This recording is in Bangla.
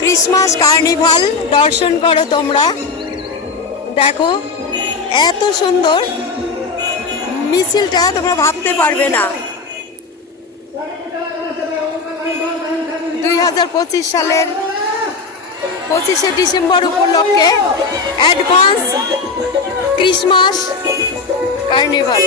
ক্রিসমাস কার্নিভাল দর্শন করো তোমরা। দেখো এত সুন্দর মিছিলটা তোমরা ভাবতে পারবে না। 2025 সালের 25শে ডিসেম্বর উপলক্ষে অ্যাডভান্স ক্রিসমাস কার্নিভাল।